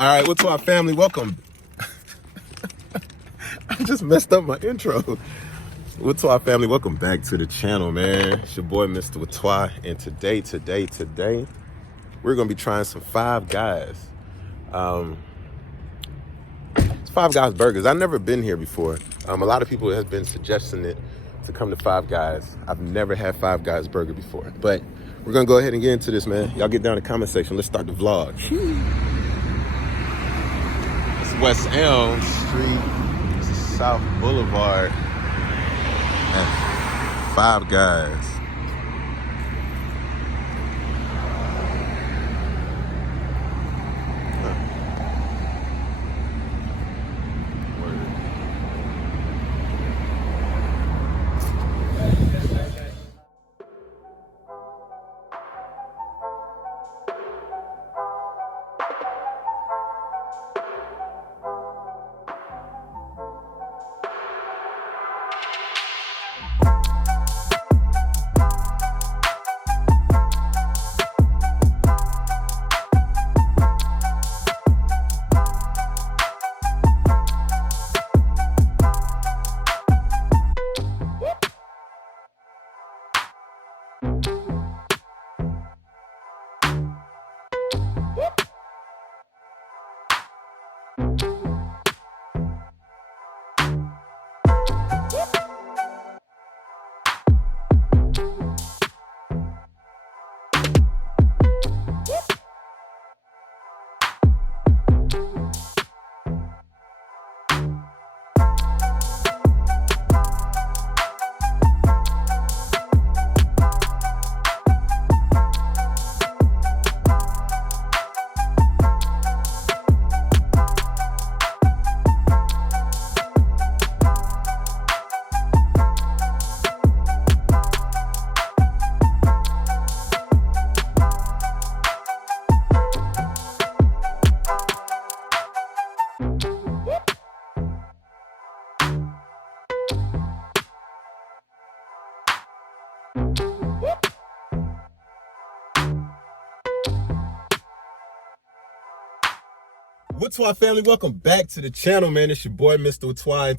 All right, Whaatwaa family, welcome. I just messed up my intro. Whaatwaa family, welcome back to the channel, man. It's your boy, Mr. Whaatwaa, and today, we're gonna be trying some Five Guys. It's Five Guys burgers. I've never been here before. A lot of people have been suggesting it to come to Five Guys. I've never had Five Guys burger before, but we're gonna go ahead and get into this, man. Y'all get down in the comment section. Let's start the vlog. It's West Elm Street. This is South Boulevard. And Five Guys. Whaatwaa family, welcome back to the channel, man. It's your boy, Mr. Whaatwaa, and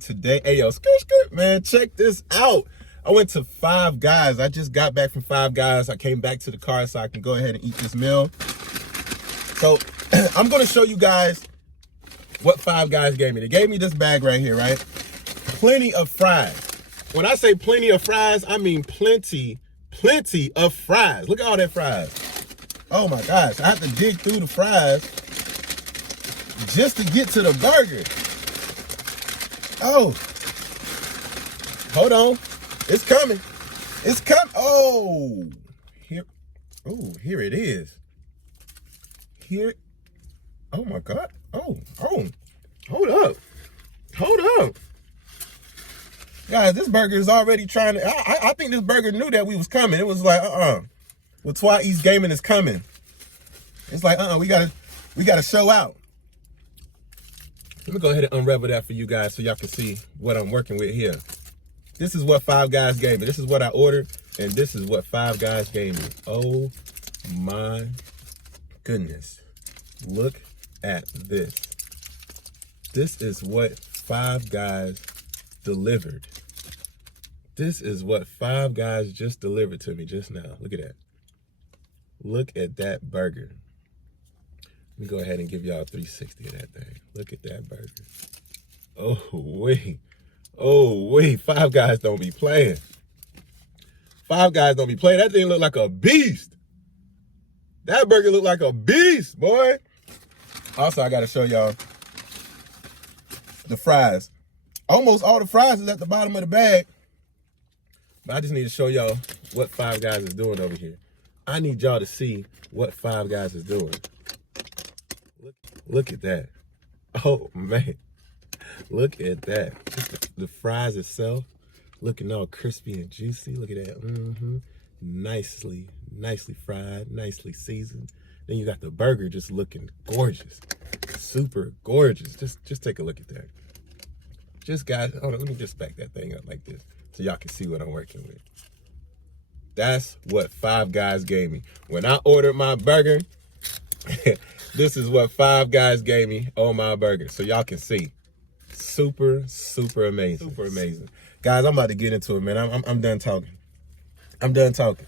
today, hey, yo, skirt, man, check this out. I went to Five Guys. I just got back from Five Guys. I came back to the car so I can go ahead and eat this meal. So I'm going to show you guys what Five Guys gave me. They gave me this bag right here, right? Plenty of fries. When I say plenty of fries, I mean plenty of fries. Look at all that fries. Oh my gosh, I have to dig through the fries just to get to the burger. Oh, hold on. It's coming. It's coming. Oh, here it is. Here. Oh my God. Oh, hold up. Guys, this burger is already trying to, I think this burger knew that we was coming. It was like, Whaatwaa East Gaming is coming. It's like, we gotta show out. Let me go ahead and unravel that for you guys so y'all can see what I'm working with here. This is what Five Guys gave me. This is what I ordered, and this is what Five Guys gave me. Oh my goodness. Look at this. This is what Five Guys delivered. This is what Five Guys just delivered to me just now. Look at that. Look at that burger. Let me go ahead and give y'all a 360 of that thing. Look at that burger. Oh, wait. Five Guys don't be playing. Five Guys don't be playing. That thing look like a beast. That burger look like a beast, boy. Also, I got to show y'all the fries. Almost all the fries is at the bottom of the bag. But I just need to show y'all what Five Guys is doing over here. I need y'all to see what Five Guys is doing. Look at that. Oh, man. Look at that. Just the fries itself looking all crispy and juicy. Look at that. Nicely fried, nicely seasoned. Then you got the burger just looking gorgeous. Super gorgeous. Just take a look at that. Just, guys, hold on. Let me just back that thing up like this so y'all can see what I'm working with. That's what Five Guys gave me. When I ordered my burger, This is what Five Guys gave me on my burger, so y'all can see. Super, super amazing. Super amazing. Guys, I'm about to get into it, man. I'm done talking. I'm done talking.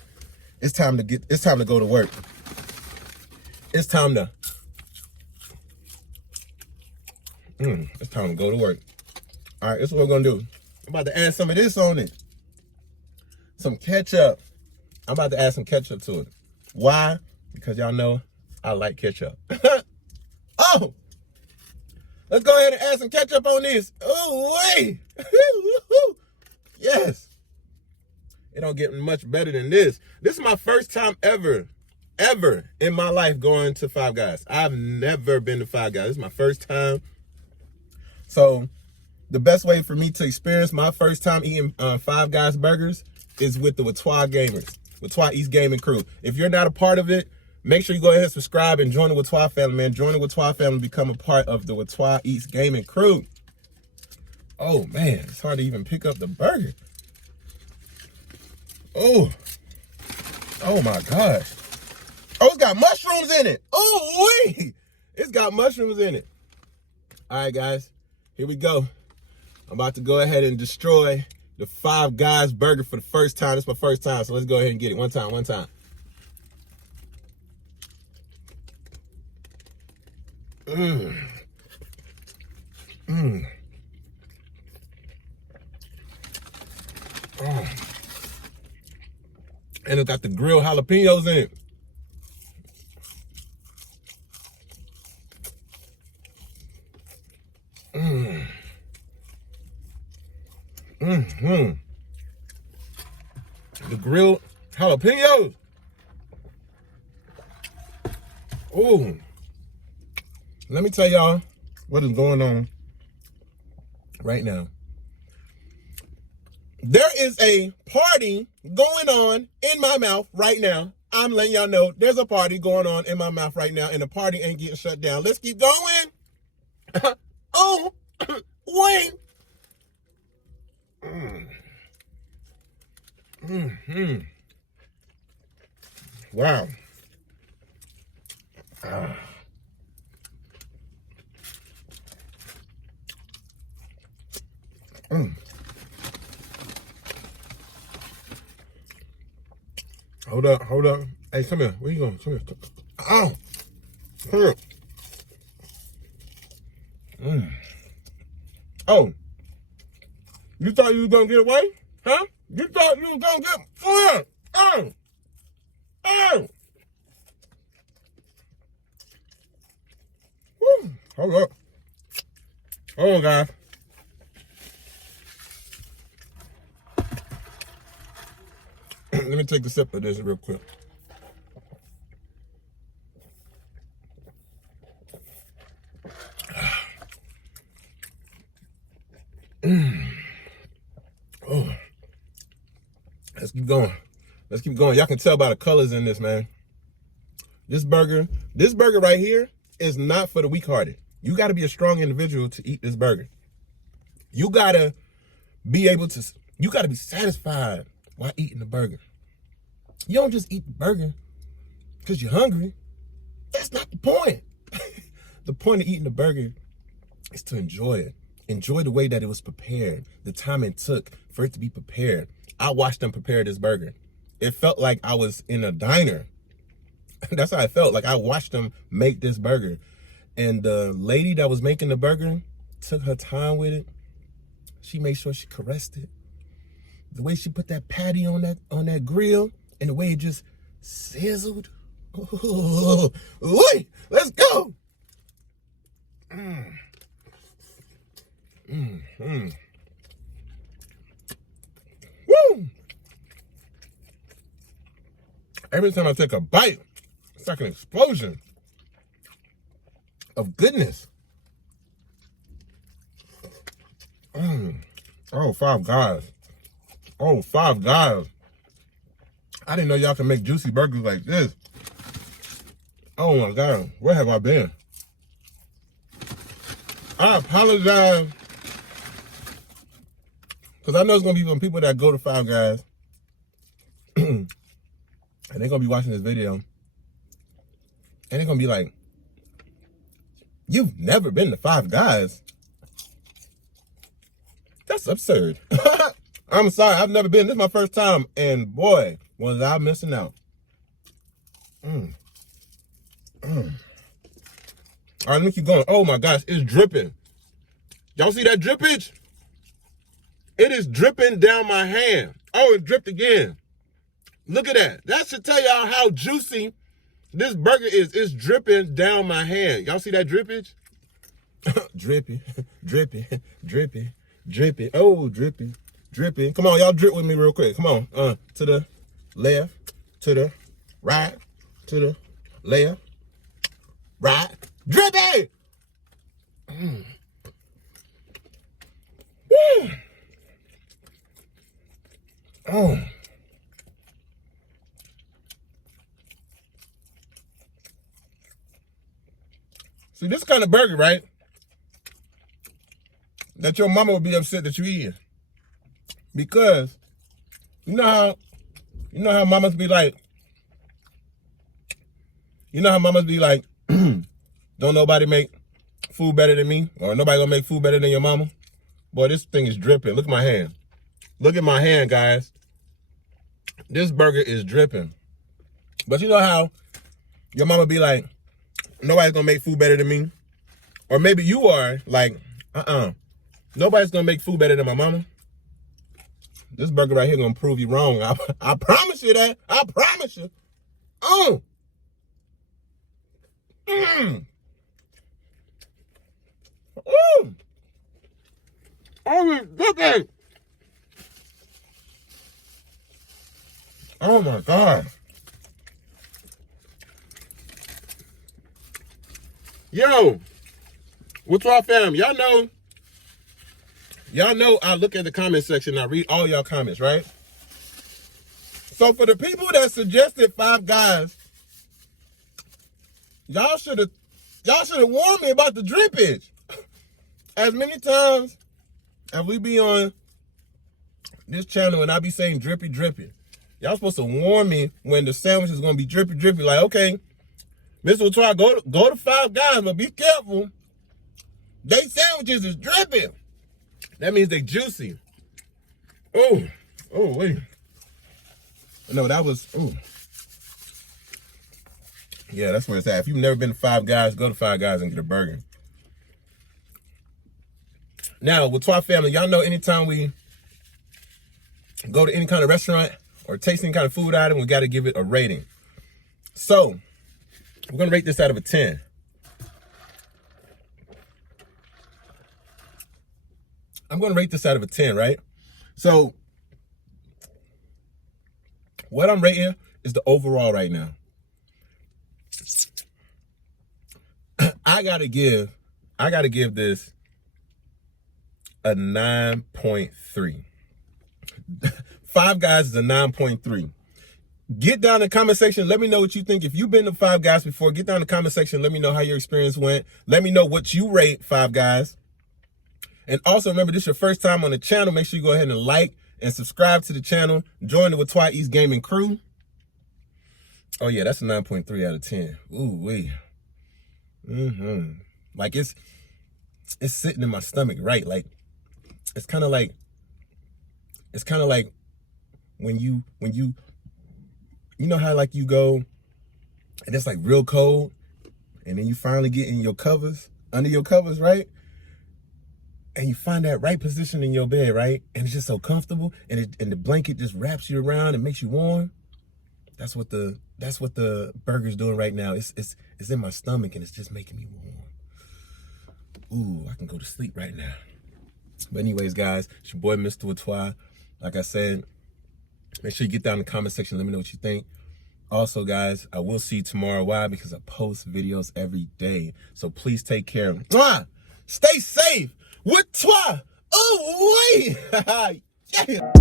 It's time to go to work. It's time to go to work. All right, this is what we're gonna do. I'm about to add some of this on it. Some ketchup. I'm about to add some ketchup to it. Why? Because y'all know I like ketchup. Oh! Let's go ahead and add some ketchup on this. Oh, wait. Yes. It don't get much better than this. This is my first time ever in my life going to Five Guys. I've never been to Five Guys. This is my first time. So the best way for me to experience my first time eating Five Guys burgers is with the Whaatwaa gamers, Whaatwaa East Gaming crew. If you're not a part of it, make sure you go ahead and subscribe and join the Whaatwaa family, man. Join the Whaatwaa family, become a part of the Whaatwaa East Gaming crew. Oh, man, it's hard to even pick up the burger. Oh, my gosh. Oh, it's got mushrooms in it. Oh, wait. It's got mushrooms in it. All right, guys, here we go. I'm about to go ahead and destroy the Five Guys burger for the first time. This is my first time, so let's go ahead and get it. One time. Oh. And it's got the grilled jalapenos in it. The grilled jalapenos. Oh, let me tell y'all what is going on right now. There is a party going on in my mouth right now. I'm letting y'all know there's a party going on in my mouth right now, and the party ain't getting shut down. Let's keep going. Oh, wait. Wow. Hold up. Hey, come here. Where you going? Come here. Ow. Come here. Oh. You thought you was gonna get away? Huh? You thought you was gonna get... Oh. Woo. Hold up. Hold on, guys. Let me take a sip of this real quick. Oh. Let's keep going. Y'all can tell by the colors in this, man. This burger right here is not for the weak-hearted. You got to be a strong individual to eat this burger. You got to be satisfied while eating the burger. You don't just eat the burger because you're hungry. That's not the point. The point of eating the burger is to enjoy it. Enjoy the way that it was prepared, the time it took for it to be prepared. I watched them prepare this burger. It felt like I was in a diner. That's how I felt. Like I watched them make this burger. And the lady that was making the burger took her time with it. She made sure she caressed it. The way she put that patty on that grill and the way it just sizzled. Oh, wait, let's go. Woo! Every time I take a bite, it's like an explosion of goodness. Oh, Five Guys. Oh, Five Guys. I didn't know y'all can make juicy burgers like this. Oh my God, where have I been? I apologize. Because I know there's going to be some people that go to Five Guys. And they're going to be watching this video. And they're gonna be like, you've never been to Five Guys? That's absurd. I'm sorry, I've never been. This is my first time, and boy, was I missing out. All right, let me keep going. Oh my gosh, it's dripping. Y'all see that drippage? It is dripping down my hand. Oh, it dripped again. Look at that. That should tell y'all how juicy this burger is. It's dripping down my hand. Y'all see that drippage? Drippy, drippy, drippy, drippy. Oh, drippy, drippy. Come on, y'all drip with me real quick. Come on. To the left, to the right, to the left, right. Drippy! Woo! Oh. See, this kind of burger, right? That your mama would be upset that you eat. Because you know how mamas be like, don't nobody make food better than me, or nobody gonna make food better than your mama. Boy, this thing is dripping. Look at my hand. Look at my hand, guys. This burger is dripping. But you know how your mama be like, nobody's gonna make food better than me? Or maybe you are like, nobody's gonna make food better than my mama. This burger right here gonna prove you wrong. I promise you that. I promise you. Oh. Oh. Oh, it's dripping. Oh my God. Yo, Whaatwaa fam, y'all know I look at the comment section and I read all y'all comments, right? So for the people that suggested Five Guys, y'all should have warned me about the drippage. As many times as we be on this channel and I be saying drippy, drippy, y'all supposed to warn me when the sandwich is gonna be drippy, drippy. Like, okay, Mr. Whaatwaa, go to Five Guys, but be careful. They sandwiches is dripping. That means they juicy. Oh, wait. No, that was, yeah, that's where it's at. If you've never been to Five Guys, go to Five Guys and get a burger. Now, Whaatwaa family, y'all know anytime we go to any kind of restaurant or taste any kind of food item, we got to give it a rating. So, we're going to rate this out of a 10. I'm going to rate this out of a 10, right? So, what I'm rating is the overall right now. I gotta give this a 9.3. Five Guys is a 9.3. Get down in the comment section. Let me know what you think. If you've been to Five Guys before, get down in the comment section. Let me know how your experience went. Let me know what you rate Five Guys. And also remember, this is your first time on the channel. Make sure you go ahead and like and subscribe to the channel. Join the Whaatwaa East Gaming crew. Oh yeah, that's a 9.3 out of 10. Ooh wee. Like it's sitting in my stomach, right? Like it's kind of like when you know how like you go and it's like real cold and then you finally get in your covers, under your covers, right? And you find that right position in your bed, right? And it's just so comfortable, and the blanket just wraps you around and makes you warm. That's what the burger's doing right now. It's in my stomach and it's just making me warm. Ooh, I can go to sleep right now. But anyways, guys, it's your boy, Mr. Whaatwaa. Like I said, make sure you get down in the comment section. Let me know what you think. Also, guys, I will see you tomorrow. Why? Because I post videos every day. So please take care. Mwah! Stay safe. Whaatwaa. Oh, wait. Yeah.